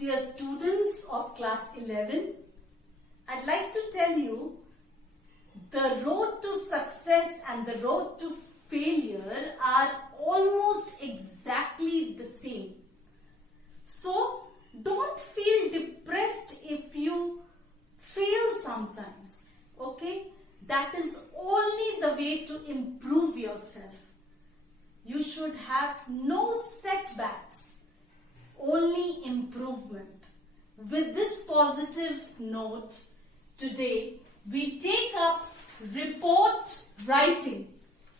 Dear students of class 11, I'd like to tell you the road to success and the road to failure are almost exactly the same. So don't feel depressed if you fail sometimes, okay? That is only the way to improve yourself. You should have no setbacks, only improvement. With this positive note, today we take up report writing.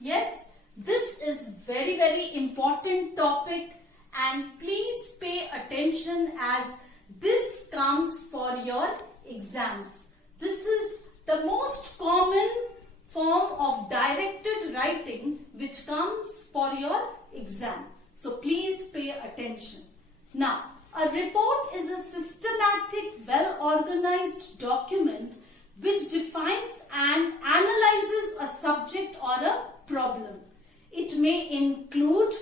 Yes, this is very important topic, and please pay attention as this comes for your exams. This is the most common form of directed writing which comes for your exam. So please pay attention. Now, a report is a systematic, well-organized document which defines and analyzes a subject or a problem. It may include,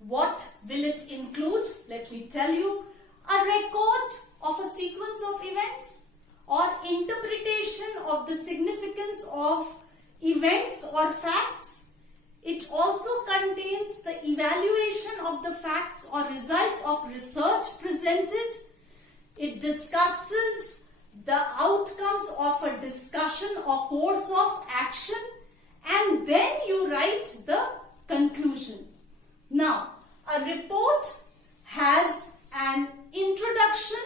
what will it include? Let me tell you, a record of a sequence of events or interpretation of the significance of events or facts. It also contains the evaluation of the facts or results of research presented. It discusses the outcomes of a discussion or course of action, and then you write the conclusion. Now, a report has an introduction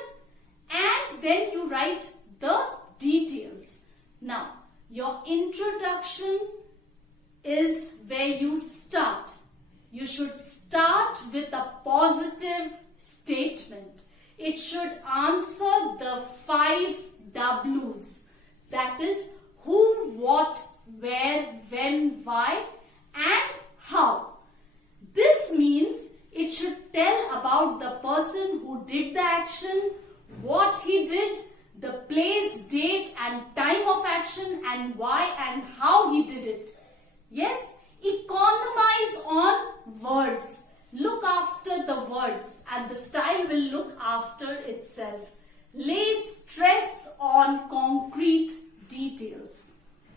and then you write the details. Now, your introduction is where you start. You should start with a positive statement. It should answer the 5 W's. That is who, what, where, when, why, and how. This means it should tell about the person who did the action, what he did, the place, date, and time of action, and why and how he did it. Yes, economize on words. Look after the words and the style will look after itself. Lay stress on concrete details.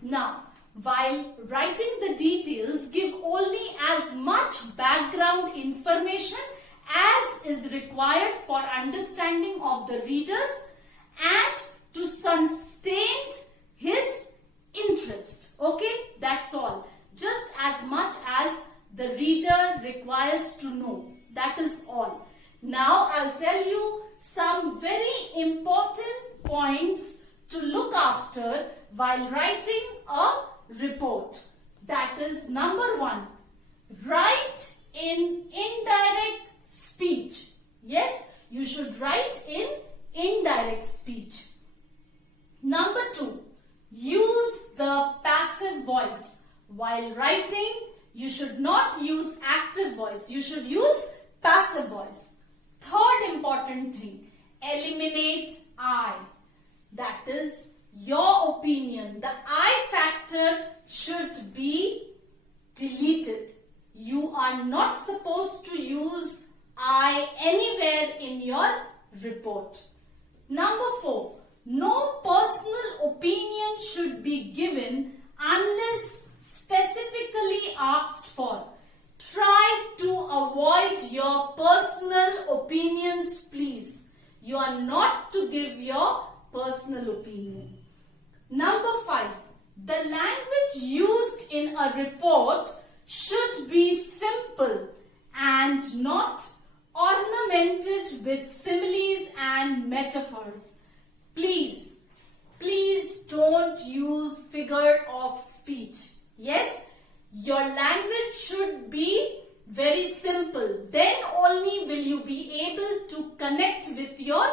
Now, while writing the details, give only as much background information as is required for understanding of the readers and to sustain his interest. Okay, that's all. Just as much as the reader requires to know. That is all. Now I'll tell you some very important points to look after while writing a report. That is number 1. Write in indirect speech. Yes, you should write in indirect speech. Number 2. Use the passive voice. While writing, you should not use active voice. You should use passive voice. Third important thing, eliminate I. That is your opinion. The I factor should be deleted. You are not supposed to use I anywhere in your report. Number 4, no personal opinion should be given unless specifically asked for. Try to avoid your personal opinions, please. You are not to give your personal opinion. Number 5. The language used in a report should be simple and not ornamented with similes and metaphors. Please don't use figure of speech. Yes, your language should be very simple. Then only will you be able to connect with your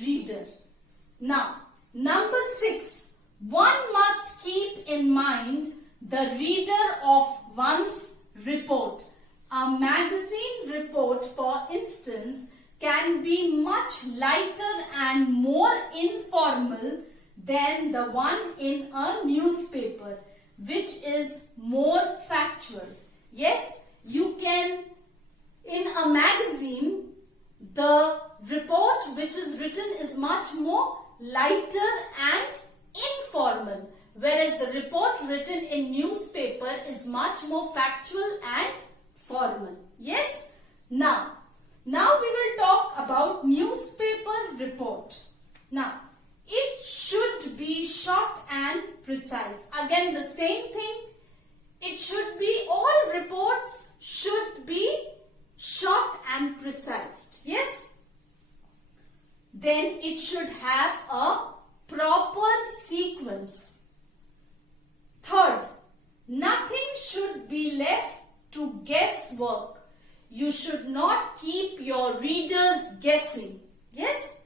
reader. Now, number 6. One must keep in mind the reader of one's report. A magazine report, for instance, can be much lighter and more informal than the one in a newspaper, which is more factual. Yes, you can, in a magazine, the report report which is written is much more lighter and informal, whereas the report written in newspaper is much more factual and formal. Yes? Now we will talk about newspaper report. Now, it should be short and precise. Again, the same thing. It should be, all reports should be short and precise. Yes? Then it should have a proper sequence. Third, nothing should be left to guesswork. You should not keep your readers guessing. Yes?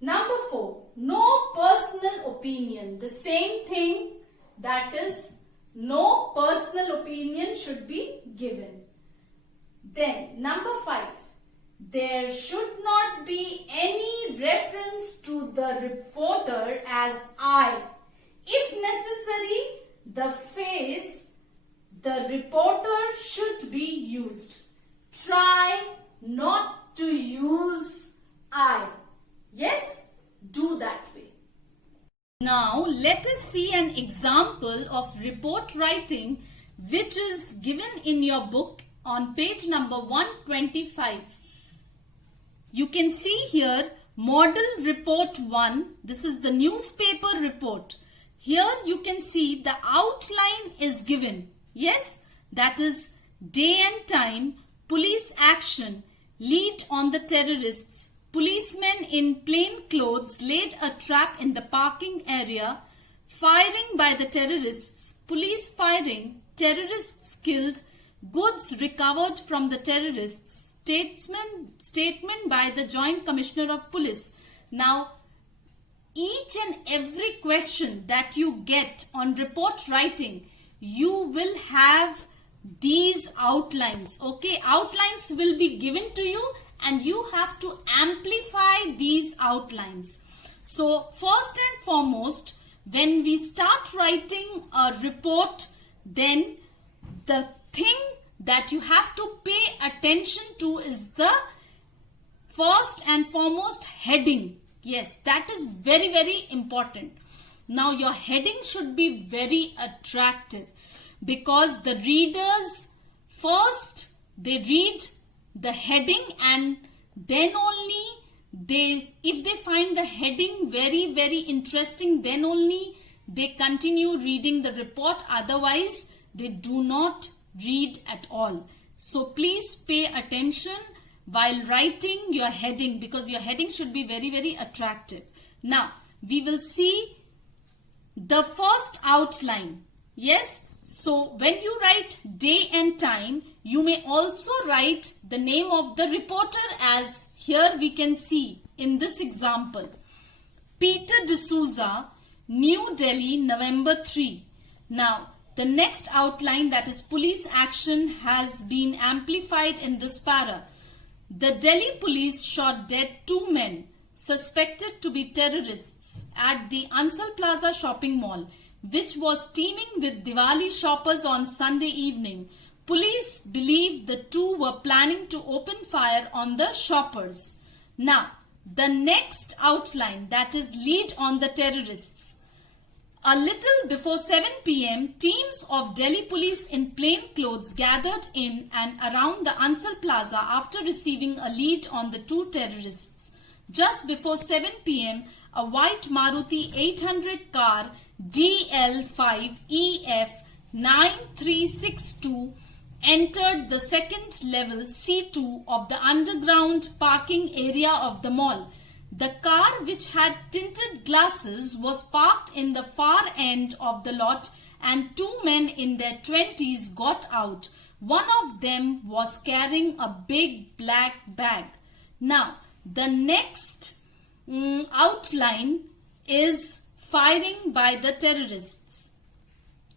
Number 4, no personal opinion. The same thing, that is, no personal opinion should be given. Then, number 5, there should not be any reference to the reporter as I. If necessary, the phrase, the reporter should be used. Try not to use I. Yes, do that way. Now let us see an example of report writing which is given in your book on page number 125. You can see here Model Report 1. This is the newspaper report. Here you can see the outline is given. Yes, that is day and time, police action, lead on the terrorists. Policemen in plain clothes laid a trap in the parking area. Firing by the terrorists. Police firing. Terrorists killed. Goods recovered from the terrorists. Statement by the Joint Commissioner of Police. Now, each and every question that you get on report writing, you will have these outlines. Okay, outlines will be given to you and you have to amplify these outlines. So first and foremost, when we start writing a report, then the thing that you have to pay attention to is the first and foremost heading. Yes, that is very, very important. Now your heading should be very attractive because the readers first they read the heading and then only if they find the heading very, very interesting, then only they continue reading the report. Otherwise, they do not read at all. So please pay attention while writing your heading because your heading should be very, very attractive. Now, we will see the first outline. Yes, so when you write day and time, you may also write the name of the reporter as here we can see in this example. Peter D'Souza, New Delhi, November 3. Now, the next outline, that is police action, has been amplified in this para. The Delhi police shot dead 2 men suspected to be terrorists at the Ansal Plaza shopping mall, which was teeming with Diwali shoppers on Sunday evening. Police believe the two were planning to open fire on the shoppers. Now, the next outline, that is lead on the terrorists. A little before 7 p.m., teams of Delhi police in plain clothes gathered in and around the Ansal Plaza after receiving a lead on the 2 terrorists. Just before 7 p.m., a white Maruti 800 car DL5EF 9362 entered the second level C2 of the underground parking area of the mall. The car, which had tinted glasses, was parked in the far end of the lot and 2 men in their 20s got out. One of them was carrying a big black bag. Now, the next outline is firing by the terrorists.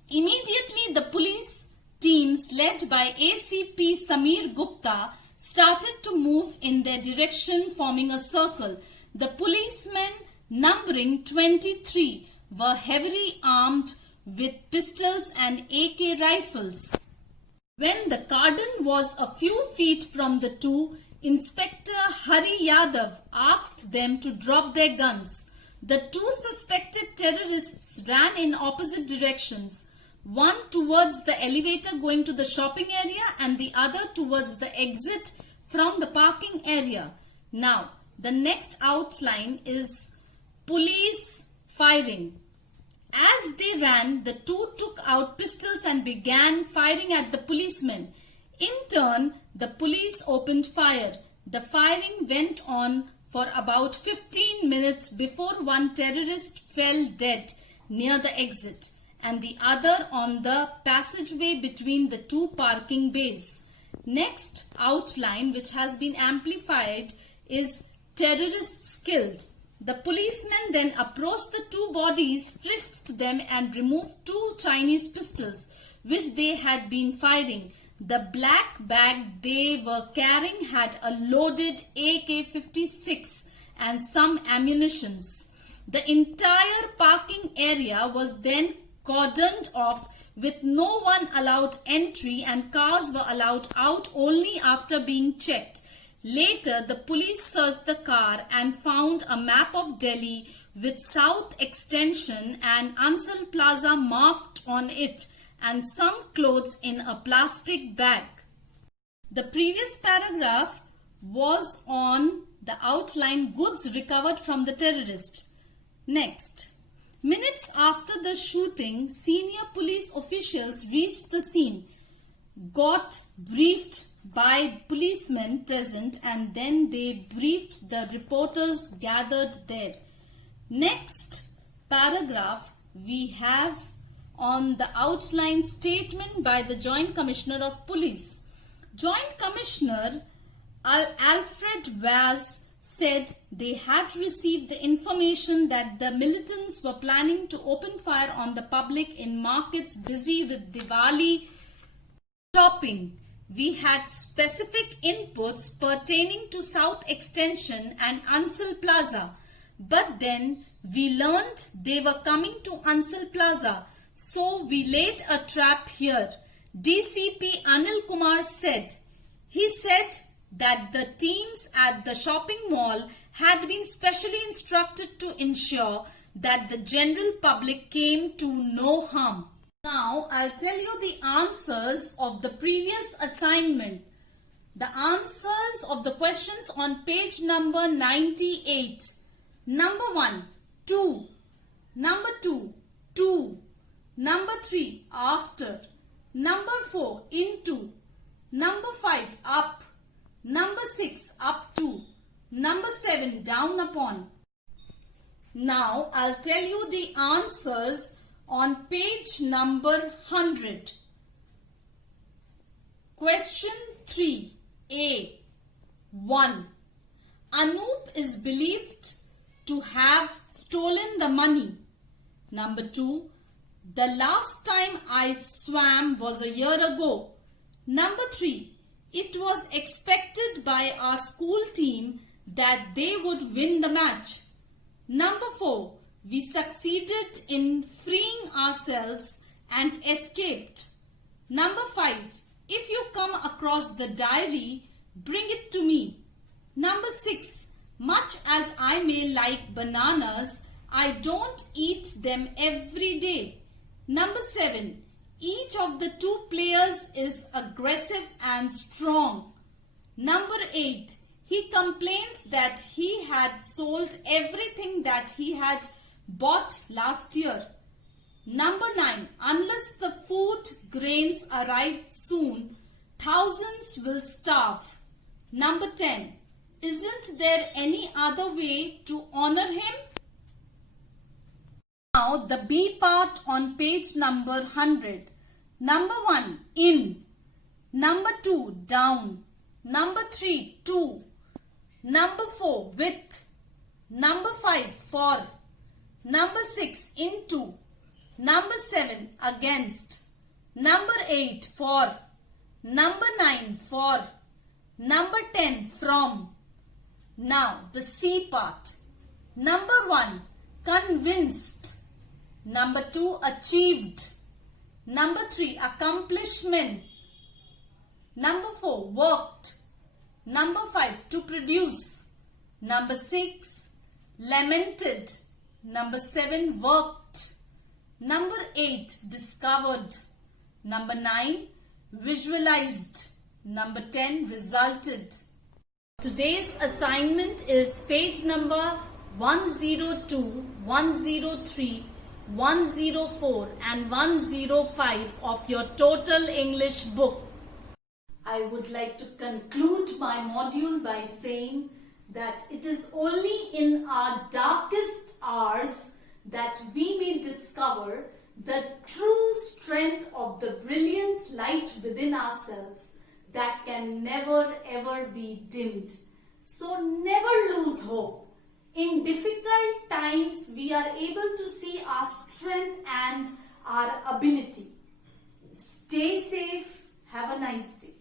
Immediately, the police teams led by ACP Samir Gupta started to move in their direction, forming a circle. The policemen, numbering 23, were heavily armed with pistols and AK rifles. When the cordon was a few feet from the two, Inspector Hari Yadav asked them to drop their guns. The two suspected terrorists ran in opposite directions, one towards the elevator going to the shopping area and the other towards the exit from the parking area. Now, the next outline is police firing. As they ran, the two took out pistols and began firing at the policemen. In turn, the police opened fire. The firing went on for about 15 minutes before one terrorist fell dead near the exit and the other on the passageway between the two parking bays. Next outline, which has been amplified, is terrorists killed. The policemen then approached the two bodies, frisked them and removed two Chinese pistols which they had been firing. The black bag they were carrying had a loaded AK-56 and some ammunitions. The entire parking area was then cordoned off with no one allowed entry and cars were allowed out only after being checked. Later, the police searched the car and found a map of Delhi with South Extension and Ansal Plaza marked on it and some clothes in a plastic bag. The previous paragraph was on the outline goods recovered from the terrorist. Next. Minutes after the shooting, senior police officials reached the scene, got briefed by policemen present and then they briefed the reporters gathered there. Next paragraph we have on the outline statement by the Joint Commissioner of Police. Joint Commissioner Alfred Vaz said they had received the information that the militants were planning to open fire on the public in markets busy with Diwali shopping. We had specific inputs pertaining to South Extension and Ansal Plaza, but then we learned they were coming to Ansal Plaza, so we laid a trap here. DCP Anil Kumar said. He said that the teams at the shopping mall had been specially instructed to ensure that the general public came to no harm. Now, I'll tell you the answers of the previous assignment. The answers of the questions on page number 98. Number 1, 2. Number 2, 2. Number 3, after. Number 4, into. Number 5, up. Number 6, up to. Number 7, down upon. Now, I'll tell you the answers on page number 100. Question 3, A. 1. Anoop is believed to have stolen the money. Number 2. The last time I swam was a year ago. Number 3. It was expected by our school team that they would win the match. Number 4. We succeeded in freeing ourselves and escaped. Number 5. If you come across the diary, bring it to me. Number 6. Much as I may like bananas, I don't eat them every day. Number 7. Each of the two players is aggressive and strong. Number 8. He complained that he had sold everything that he had bought last year. Number 9. Unless the food grains arrive soon, thousands will starve. Number 10. Isn't there any other way to honor him? Now the B part on page number 100. Number 1, in. Number 2, down. Number 3, to. Number 4, with. Number 5, for. Number 6, into. Number 7, against. Number 8, for. Number 9, for. Number 10, from. Now the C part. Number 1, convinced. Number 2, achieved. Number 3, accomplishment. Number 4, worked. Number 5, to produce. Number 6, lamented. Number 7, worked. Number 8, discovered. Number 9, visualized. Number 10, resulted. Today's assignment is page number 102, 103, 104 and 105 of your Total English book. I would like to conclude my module by saying that it is only in our darkest hours that we may discover the true strength of the brilliant light within ourselves that can never ever be dimmed. So never lose hope. In difficult times, we are able to see our strength and our ability. Stay safe. Have a nice day.